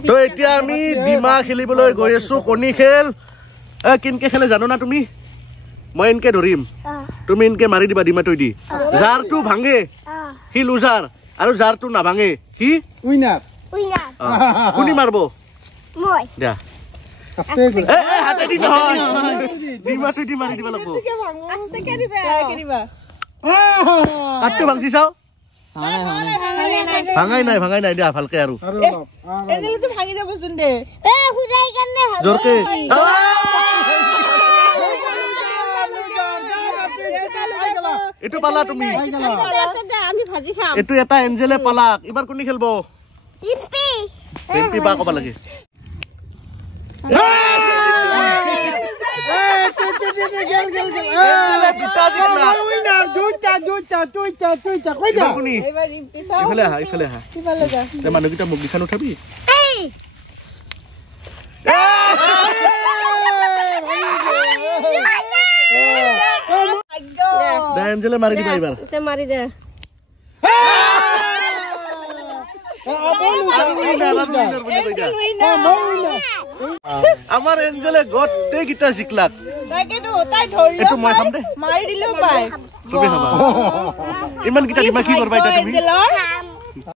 তো এতিয়া আমি ডিমা খেলিবলৈ গৈ আছো কণী খেল কিনকে খেলে জানো না তুমি মই ইনকে ধৰিম তুমি ইনকে মাৰি দিবা ডিমাটো দি জাৰটো ভাঙে হি লুজাৰ আৰু জাৰটো নাভাঙে হি উইনাৰ কোনি মাৰব মই দা হাতে দি নহয় ডিমাটো দি মাৰি দিবা লাগব আস্তে কে দিবা কাটটো ভাঙছি চাও ভাঙাই নাই দিয়া ভালকে আৰু এনেলে তো ভাঙি যাবচোন দে হুদাই কাৰণে হ'ব জোৰকে এটো পালা তুমি আমি ভাজি খাম এটো এটা এঞ্জেলে পালাক এবাৰ কোনি খেলব টিম্পি বা কবা লাগে মানুহকেইটা মোক দিখান উঠাবি এঞ্জেলে মাৰি দিবা এইবাৰ মাৰি দে আমাৰ এঞ্জেলে গোটেই গীতা শিকলাক তাকেতো তাই ধৰি এটো মই খাম দে মাৰি দিলেও পায় তুমি খাবা ইমান গীতা কি কৰবা এটা তুমি